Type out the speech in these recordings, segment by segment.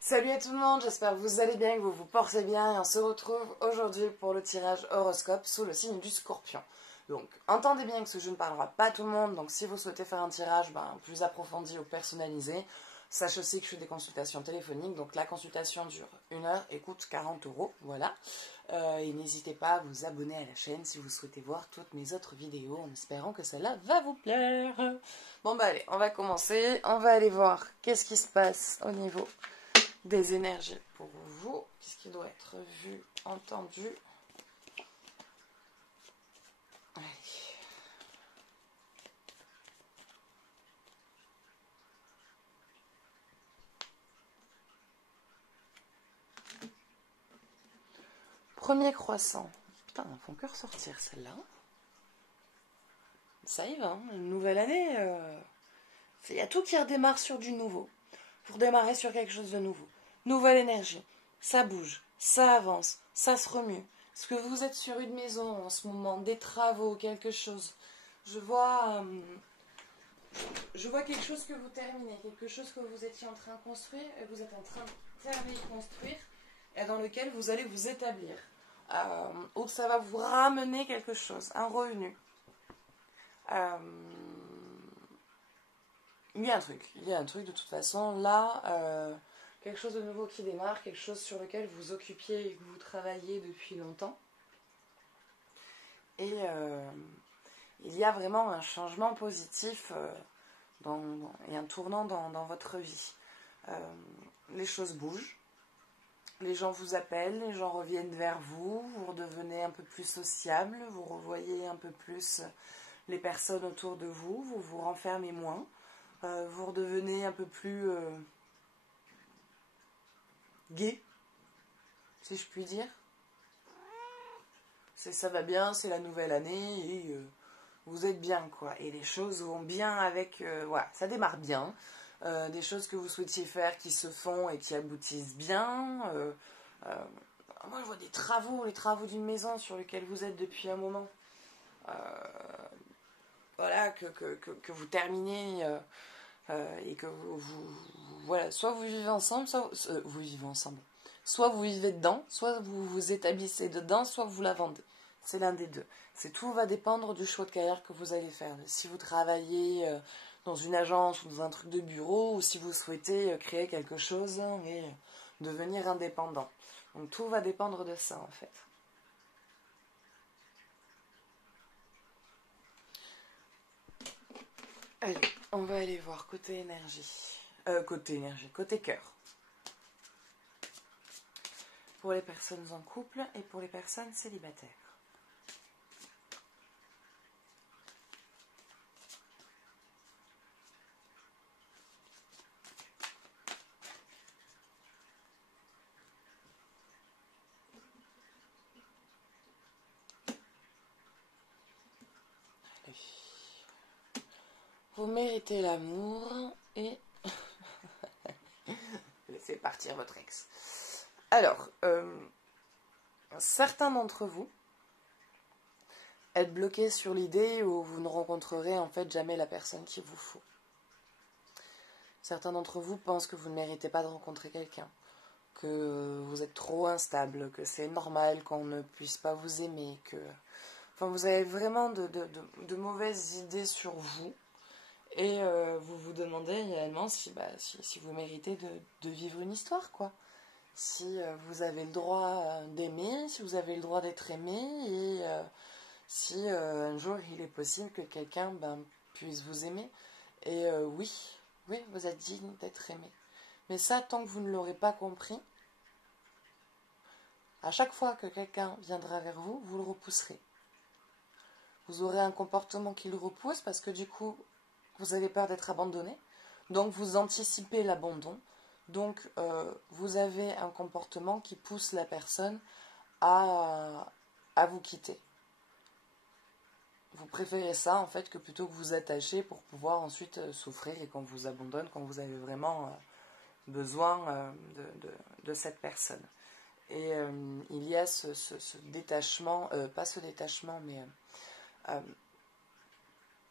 Salut à tout le monde, j'espère que vous allez bien, que vous vous portez bien et on se retrouve aujourd'hui pour le tirage horoscope sous le signe du Scorpion. Donc, entendez bien que ce jeu ne parlera pas à tout le monde, donc si vous souhaitez faire un tirage plus approfondi ou personnalisé, sachez aussi que je fais des consultations téléphoniques, donc la consultation dure 1 heure et coûte 40 euros, voilà. Et n'hésitez pas à vous abonner à la chaîne si vous souhaitez voir toutes mes autres vidéos, en espérant que celle-là va vous plaire. Bon bah allez, on va commencer, on va aller voir qu'est-ce qui se passe au niveau des énergies pour vous, qu'est-ce qui doit être vu, entendu. Allez. Premier croissant. Putain, elles font que ressortir celle-là. Ça y va, hein, une nouvelle année. Il y a tout qui redémarre sur du nouveau. Pour démarrer sur quelque chose de nouveau. Nouvelle énergie. Ça bouge, ça avance, ça se remue. Est-ce que vous êtes sur une maison en ce moment, des travaux, quelque chose? Je vois quelque chose que vous terminez, quelque chose que vous étiez en train de construire et vous êtes en train de terminer de construire et dans lequel vous allez vous établir. Ou que ça va vous ramener quelque chose, un revenu. Il y a un truc de toute façon. Là, quelque chose de nouveau qui démarre, quelque chose sur lequel vous occupiez et que vous travaillez depuis longtemps. Et il y a vraiment un changement positif et un tournant dans votre vie. Les choses bougent. Les gens vous appellent, les gens reviennent vers vous, vous redevenez un peu plus sociable, vous revoyez un peu plus les personnes autour de vous, vous vous renfermez moins, vous redevenez un peu plus gai, si je puis dire. Ça va bien, c'est la nouvelle année et vous êtes bien, quoi. Et les choses vont bien avec... voilà, ça démarre bien. Des choses que vous souhaitiez faire qui se font et qui aboutissent bien. Moi, je vois des travaux, les travaux d'une maison sur lesquels vous êtes depuis un moment. Voilà, que vous terminez et que voilà, soit vous vivez ensemble, soit vous vivez ensemble. Soit vous vivez dedans, soit vous vous établissez dedans, soit vous la vendez. C'est l'un des deux. Tout va dépendre du choix de carrière que vous allez faire. Si vous travaillez dans une agence ou dans un truc de bureau, ou si vous souhaitez créer quelque chose et devenir indépendant. Donc tout va dépendre de ça en fait. Allez, on va aller voir côté énergie. Côté cœur. Pour les personnes en couple et pour les personnes célibataires. Vous méritez l'amour et laissez partir votre ex. Alors, certains d'entre vous êtes bloqués sur l'idée où vous ne rencontrerez en fait jamais la personne qu'il vous faut. Certains d'entre vous pensent que vous ne méritez pas de rencontrer quelqu'un, que vous êtes trop instable, que c'est normal qu'on ne puisse pas vous aimer, que... Enfin, vous avez vraiment de mauvaises idées sur vous. Et vous vous demandez réellement si vous méritez de vivre une histoire, quoi. Si vous avez le droit d'aimer, si vous avez le droit d'être aimé, et si un jour il est possible que quelqu'un puisse vous aimer. Et oui, vous êtes digne d'être aimé. Mais ça, tant que vous ne l'aurez pas compris, à chaque fois que quelqu'un viendra vers vous, vous le repousserez. Vous aurez un comportement qui le repousse parce que du coup, vous avez peur d'être abandonné, donc vous anticipez l'abandon, donc vous avez un comportement qui pousse la personne à vous quitter. Vous préférez ça en fait que plutôt que vous attacher pour pouvoir ensuite souffrir et qu'on vous abandonne quand vous avez vraiment besoin de cette personne. Et il y a ce détachement, pas ce détachement, mais...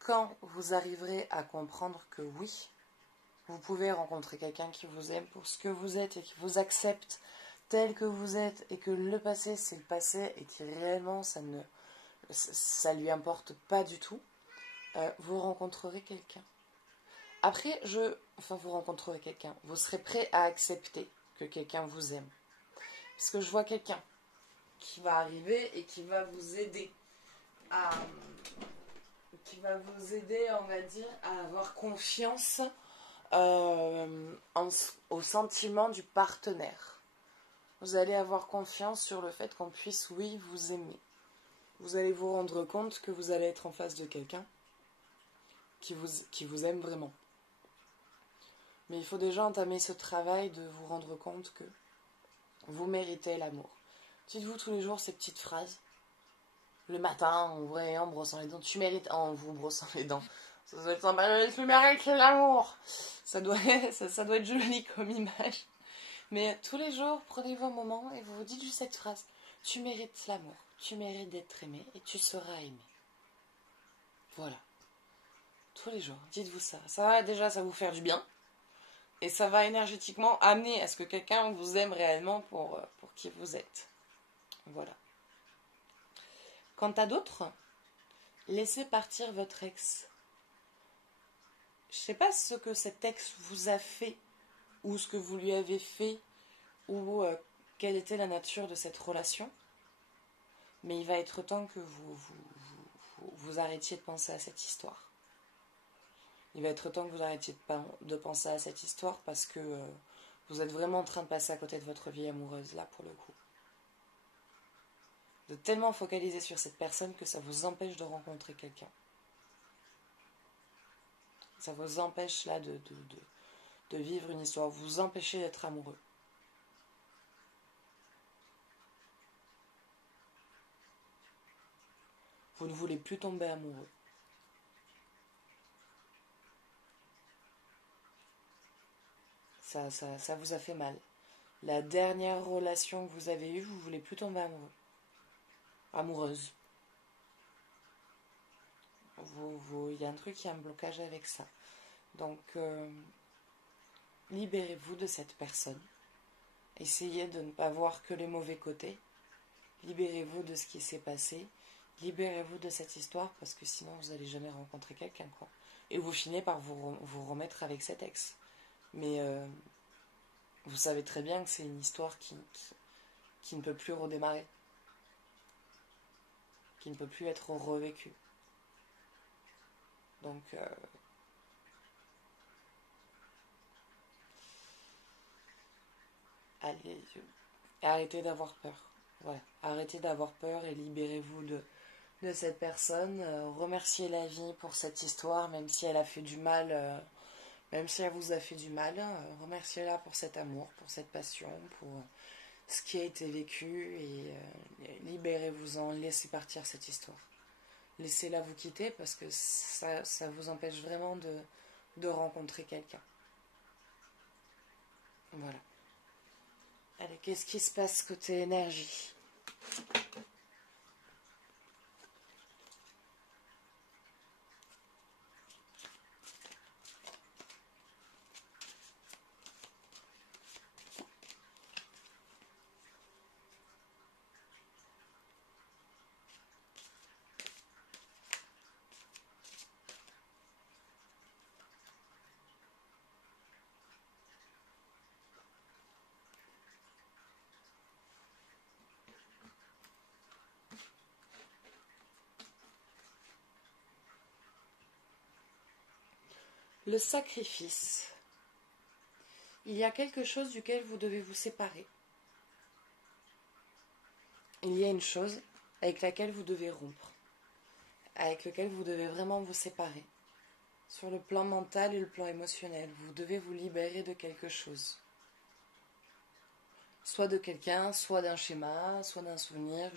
quand vous arriverez à comprendre que oui, Vous pouvez rencontrer quelqu'un qui vous aime pour ce que vous êtes et qui vous accepte tel que vous êtes, et que le passé c'est le passé et qui réellement ça lui importe pas du tout. Vous rencontrerez quelqu'un. Après, vous rencontrerez quelqu'un. Vous serez prêt à accepter que quelqu'un vous aime. Parce que je vois quelqu'un qui va arriver et qui va vous aider on va dire, à avoir confiance au sentiment du partenaire. Vous allez avoir confiance sur le fait qu'on puisse, oui, vous aimer. Vous allez vous rendre compte que vous allez être en face de quelqu'un qui vous aime vraiment. Mais il faut déjà entamer ce travail de vous rendre compte que vous méritez l'amour. Dites-vous tous les jours ces petites phrases. Le matin, en brossant les dents, tu mérites... En vous brossant les dents. Ça doit être sympa, tu mérites l'amour. Ça doit être joli comme image. Mais tous les jours, prenez-vous un moment et vous vous dites juste cette phrase. Tu mérites l'amour, tu mérites d'être aimé et tu seras aimé. Voilà. Tous les jours, dites-vous ça. Ça va déjà, ça va vous faire du bien. Et ça va énergétiquement amener à ce que quelqu'un vous aime réellement pour qui vous êtes. Voilà. Quant à d'autres, laissez partir votre ex. Je ne sais pas ce que cet ex vous a fait, ou ce que vous lui avez fait, ou quelle était la nature de cette relation. Mais il va être temps que vous arrêtiez de penser à cette histoire. Il va être temps que vous arrêtiez de penser à cette histoire parce que vous êtes vraiment en train de passer à côté de votre vie amoureuse, là, pour le coup. Vous êtes tellement focalisé sur cette personne que ça vous empêche de rencontrer quelqu'un. Ça vous empêche, là, de vivre une histoire. Vous vous empêchez d'être amoureux. Vous ne voulez plus tomber amoureux. Ça vous a fait mal. La dernière relation que vous avez eue, vous ne voulez plus tomber amoureux. Amoureuse. Il y a un truc, il y a un blocage avec ça. Donc, libérez-vous de cette personne. Essayez de ne pas voir que les mauvais côtés. Libérez-vous de ce qui s'est passé. Libérez-vous de cette histoire parce que sinon vous n'allez jamais rencontrer quelqu'un, quoi. Et vous finissez par vous remettre avec cet ex. Mais vous savez très bien que c'est une histoire qui ne peut plus redémarrer. Qui ne peut plus être revécue. Donc, allez, arrêtez d'avoir peur. Voilà. Arrêtez d'avoir peur et libérez-vous de cette personne. Remerciez la vie pour cette histoire, même si elle a fait du mal, même si elle vous a fait du mal. Remerciez-la pour cet amour, pour cette passion, pour ce qui a été vécu et libérez-vous-en, laissez partir cette histoire. Laissez-la vous quitter parce que ça vous empêche vraiment de rencontrer quelqu'un. Voilà. Allez, qu'est-ce qui se passe côté énergie ? Le sacrifice. Il y a quelque chose duquel vous devez vous séparer. Il y a une chose avec laquelle vous devez rompre, avec laquelle vous devez vraiment vous séparer. Sur le plan mental et le plan émotionnel, vous devez vous libérer de quelque chose. Soit de quelqu'un, soit d'un schéma, soit d'un souvenir.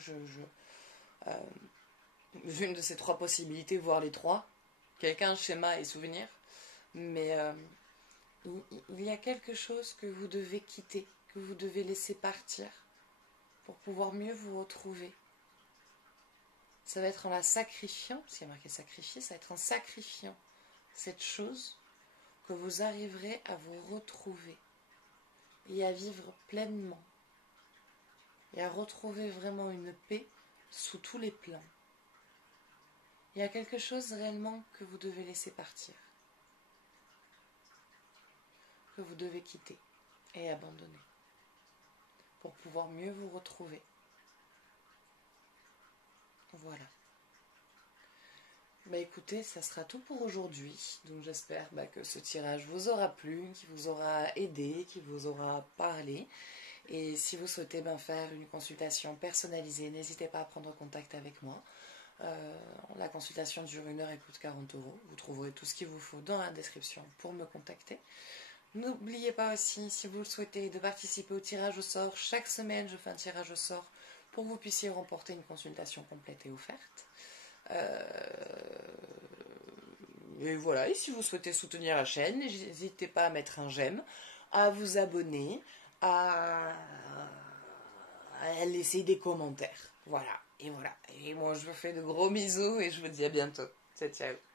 Une de ces trois possibilités, voire les trois. Quelqu'un, schéma et souvenir. Mais il y a quelque chose que vous devez quitter, que vous devez laisser partir pour pouvoir mieux vous retrouver. Ça va être en la sacrifiant, parce qu'il y a marqué sacrifier, ça va être en sacrifiant cette chose que vous arriverez à vous retrouver et à vivre pleinement et à retrouver vraiment une paix sous tous les plans. Il y a quelque chose réellement que vous devez laisser partir, que vous devez quitter et abandonner pour pouvoir mieux vous retrouver. Voilà. Écoutez, ça sera tout pour aujourd'hui. Donc j'espère que ce tirage vous aura plu, qui vous aura aidé, qui vous aura parlé. Et si vous souhaitez faire une consultation personnalisée, n'hésitez pas à prendre contact avec moi. La consultation dure 1 heure et coûte 40 €. Vous trouverez tout ce qu'il vous faut dans la description pour me contacter. N'oubliez pas aussi, si vous le souhaitez, de participer au tirage au sort. Chaque semaine, je fais un tirage au sort pour que vous puissiez remporter une consultation complète et offerte. Et voilà, et si vous souhaitez soutenir la chaîne, n'hésitez pas à mettre un j'aime, à vous abonner, à laisser des commentaires. Voilà. Et moi je vous fais de gros bisous et je vous dis à bientôt. Ciao, ciao.